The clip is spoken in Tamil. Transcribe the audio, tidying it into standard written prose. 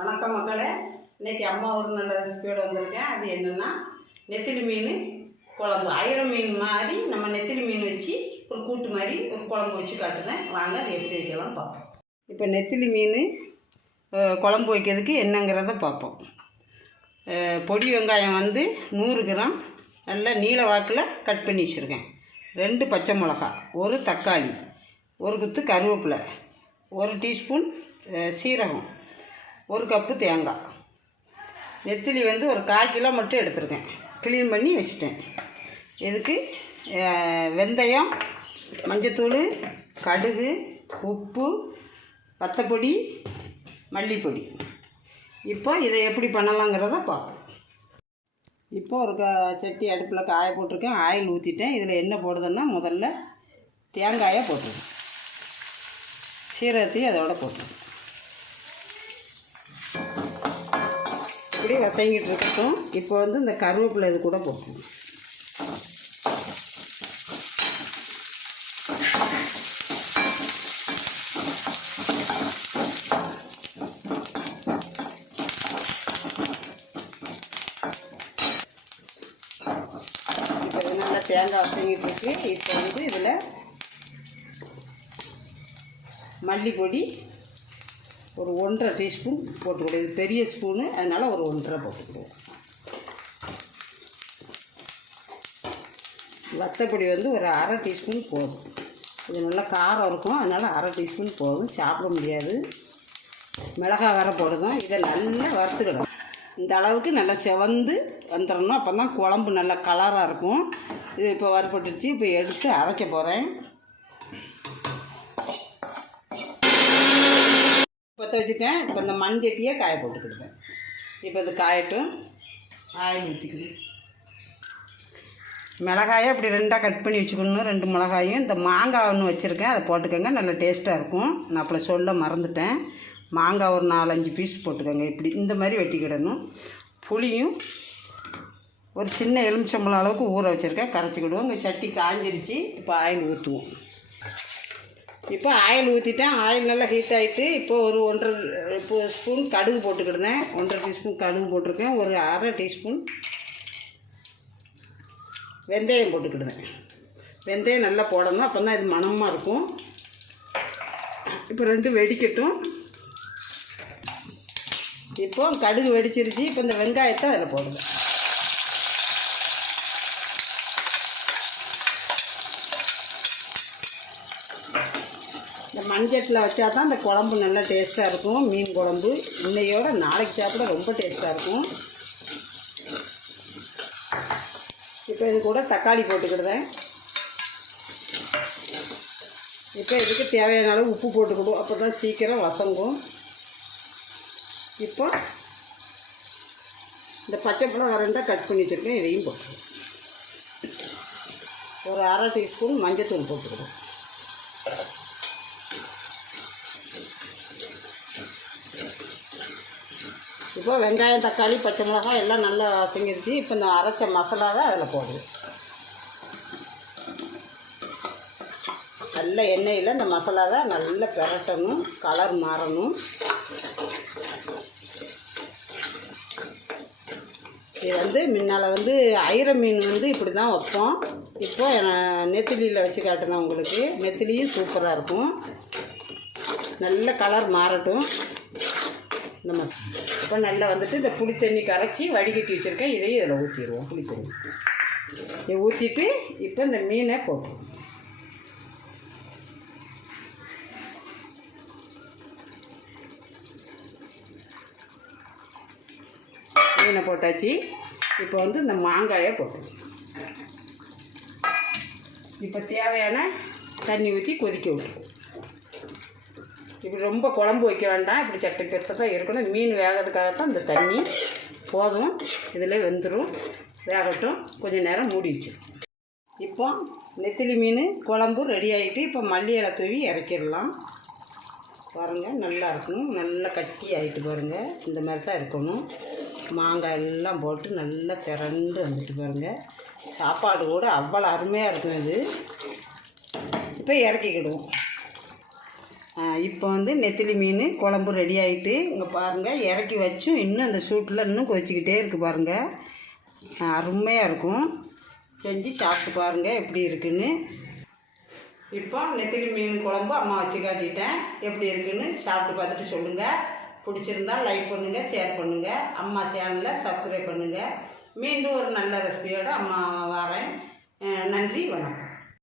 வணக்கம் மக்களே. இன்றைக்கி அம்மா ஒரு நல்ல ரெசிபியோடு வந்திருக்கேன். அது என்னென்னா நெத்திலி மீன் குழம்பு. அயிரை மீன் மாதிரி நம்ம நெத்திலி மீன் வச்சு ஒரு கூட்டு மாதிரி ஒரு குழம்பு வச்சு காட்டுதேன். வாங்க அது எப்படி வைக்கலாம்னு பார்ப்போம். இப்போ நெத்திலி மீன் குழம்பு வைக்கிறதுக்கு என்னங்கிறத பார்ப்போம். பொடி வெங்காயம் 100 கிராம் நல்லா நீல வாக்கில் கட் பண்ணி வச்சுருக்கேன். 2 பச்சை மிளகா, 1 தக்காளி, 1 குத்து கருவேப்பிலை, 1 டீஸ்பூன் சீரகம், 1 கப்பு தேங்காய். நெத்திலி ஒரு 1/4 கிலோ மட்டும் எடுத்துருக்கேன். க்ளீன் பண்ணி வச்சுட்டேன். இதுக்கு வெந்தயம், மஞ்சத்தூள், கடுகு, உப்பு, வத்தப்பொடி, மல்லிப்பொடி. இப்போ இதை எப்படி பண்ணலாங்கிறத பார்ப்போம். இப்போ ஒரு சட்டி அடுப்பில் காய போட்டிருக்கேன். ஆயில் ஊற்றிட்டேன். இதில் என்ன போடுதுன்னா முதல்ல தேங்காயை போட்டுருக்கேன். சீரகத்தையும் அதோட போட்டுருக்கேன். இப்படி வசங்கிட்டு இருக்கட்டும். இப்போ இந்த கருவேப்பிலை இது கூட போட்டுருவோம். இப்போ இது நல்லா தேங்காய் வசங்கிட்டு இருக்கு. இப்போ இதில் மல்லிப்பொடி ஒரு 1/2 டீஸ்பூன் போட்டுக்கிடுவோம். இது பெரிய ஸ்பூனு, அதனால் ஒரு 1/2 போட்டுக்கிடுவோம். வத்தப்பொடி ஒரு 1/2 டீஸ்பூன் போதும். இது நல்லா காரம் இருக்கும், அதனால் 1/2 டீஸ்பூன் போதும். சாப்பிட முடியாது. மிளகாய் வேறு போடுவோம். இதை நல்லா வறுத்துக்கிடும். இந்த அளவுக்கு நல்லா செவந்து வந்துடணும். அப்போ தான் குழம்பு நல்லா கலராக இருக்கும். இது இப்போ வறுபட்டுருச்சு. இப்போ எடுத்து அரைக்க போகிறேன். பற்ற வச்சுட்டேன். இப்போ இந்த மண்சட்டியை காய போட்டுக்கிடுவேன். இப்போ இது காயட்டும். ஆயில் ஊற்றிக்குது. மிளகாயை இப்படி 2ஆக கட் பண்ணி வச்சுக்கணும். 2 மிளகாயும் இந்த மாங்காய் ஒன்று வச்சுருக்கேன், அதை போட்டுக்கோங்க. நல்ல டேஸ்ட்டாக இருக்கும். நான் அப்போ சொல்ல மறந்துட்டேன். மாங்காய் ஒரு 4-5 பீஸ் போட்டுக்கோங்க. இப்படி இந்த மாதிரி வெட்டிக்கிடணும். புளியும் ஒரு சின்ன எலுமிச்சம்பழம் அளவுக்கு ஊற வச்சுருக்கேன், கரைச்சிக்கிடுவோம். இங்கே சட்டி காஞ்சிருச்சு. இப்போ ஆயில் ஊற்றுவோம். இப்போ ஆயில் ஊற்றிட்டேன். ஆயில் நல்லா ஹீட் ஆகிட்டு இப்போ ஒரு 1/2 ஸ்பூன் கடுகு போட்டுக்கிடுதேன். 1/2 டீஸ்பூன் கடுகு போட்டிருக்கேன். ஒரு 1/2 டீஸ்பூன் வெந்தயம் போட்டுக்கிடுதேன். வெந்தயம் நல்லா போடணும், அப்போ தான் இது மணமாக இருக்கும். இப்போ 2 வெடிக்கட்டும். இப்போ கடுகு வெடிச்சிருச்சு. இப்போ இந்த வெங்காயத்தை அதில் போடுவேன். இந்த மஞ்சட்டில் வச்சா தான் இந்த குழம்பு நல்லா டேஸ்ட்டாக இருக்கும். மீன் குழம்பு இன்னையோட நாளைக்கு சாப்பிட ரொம்ப டேஸ்ட்டாக இருக்கும். இப்போ இது கூட தக்காளி போட்டுக்கிடுவேன். இப்போ இதுக்கு தேவையான அளவு உப்பு போட்டுக்கிடுவோம். அப்போ தான் சீக்கிரம் வசங்கும். இப்போ இந்த பச்சை மிளகாய் 2 கட் பண்ணி வச்சுருக்கேன், இதையும் போட்டுருவோம். ஒரு 1/2 டீஸ்பூன் மஞ்சத்தூள் போட்டுக்கிடுவோம். இப்போ வெங்காயம், தக்காளி, பச்சை மிளகாய் எல்லாம் நல்லா வசங்கிருச்சு. இப்போ இந்த அரைச்ச மசாலாவை அதில் போடுவோம். நல்ல எண்ணெயில் இந்த மசாலாவை நல்லா பிரட்டணும், கலர் மாறணும். இது முன்னால் அயிரை மீன் இப்படி தான் வைப்போம். இப்போ நெத்திலியில் வச்சு காட்டுதான் உங்களுக்கு. நெத்திலியும் சூப்பராக இருக்கும். நல்ல கலர் மாறட்டும் இந்த மசாலா. இப்போ நல்லா இந்த புளி தண்ணி கரைச்சி வடிகட்டி வச்சுருக்கேன். இதையும் இதில் ஊற்றிடுவோம். புளி தண்ணி இதை ஊற்றிட்டு இப்போ இந்த மீனை போட்டுருவோம். மீனை போட்டாச்சு. இப்போ இந்த மாங்காயை போட்டுருவோம். இப்போ தேவையான தண்ணி ஊற்றி கொதிக்க விட்டுருவோம். இப்படி ரொம்ப குழம்பு வைக்க வேண்டாம். இப்படி சட்டை பெருசாக தான் இருக்கணும். மீன் வேகிறதுக்காகத்தான் இந்த தண்ணி போதும். இதில் வெந்துடும். வேகட்டும். கொஞ்சம் நேரம் மூடி வச்சிடும். இப்போ நெத்திலி மீன் குழம்பு ரெடி ஆகிட்டு இப்போ மல்லி இலை தூவி இறக்கிடலாம். பாருங்கள், நல்லா இருக்கணும். நல்லா கட்டி ஆகிட்டு பாருங்கள். இந்த மாதிரி தான் இருக்கணும். மாங்காய் எல்லாம் போட்டு நல்லா திரண்டு வந்துட்டு பாருங்கள். சாப்பாடு கூட அவ்வளோ அருமையாக இருக்கும். இது இப்போ இறக்கிக்கிடுவோம். இப்போ வந்து நெத்திலி மீன் குழம்பு ரெடி ஆகிட்டு இங்கே பாருங்கள், இறக்கி வச்சும் இன்னும் அந்த சூட்டில் இன்னும் கொதிச்சிக்கிட்டே இருக்குது பாருங்கள். அருமையாக இருக்கும். செஞ்சு சாப்பிட்டு பாருங்கள் எப்படி இருக்குன்னு. இப்போ நெத்திலி மீன் குழம்பு அம்மா வச்சு காட்டிட்டேன். எப்படி இருக்குன்னு சாப்பிட்டு பார்த்துட்டு சொல்லுங்கள். பிடிச்சிருந்தா லைக் பண்ணுங்கள், ஷேர் பண்ணுங்கள், அம்மா சேனலை சப்ஸ்கிரைப் பண்ணுங்கள். மீண்டும் ஒரு நல்ல ரெசிபியோடு அம்மா வரேன். நன்றி, வணக்கம்.